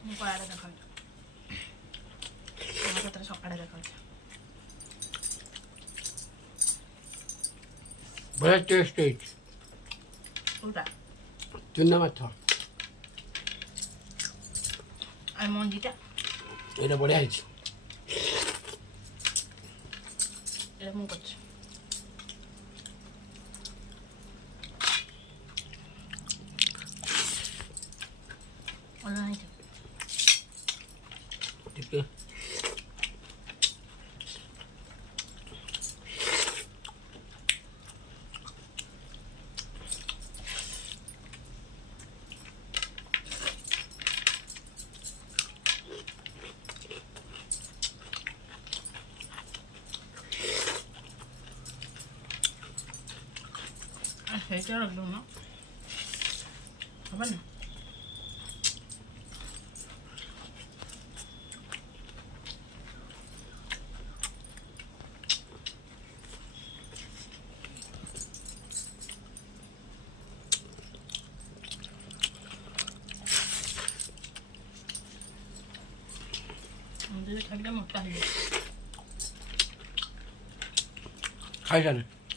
ମୁଁ କଳାଟା ଦେଖାଉଛି ମୋ ସେଥିରେ ସକାଳେ ଦେଖାଉଛି ବଢ଼ିଆ ଟେଷ୍ଟ ହେଇଛି କୋଉଟା ଚୁନା ମାଛ ଆଉ ମଞ୍ଜିଟା ଏଇଟା ବଢ଼ିଆ ହେଇଛି ଏଇଟା ମୁଁ କରିଛି ଅଲଗା ହେଇଛି ଟିକେ ସେଇଟା ରଖିଦେଉନ ହବ ନା ଖାଇଲେ ମୋଟା ହେଇଯିବ ଖାଇସାରିଲେ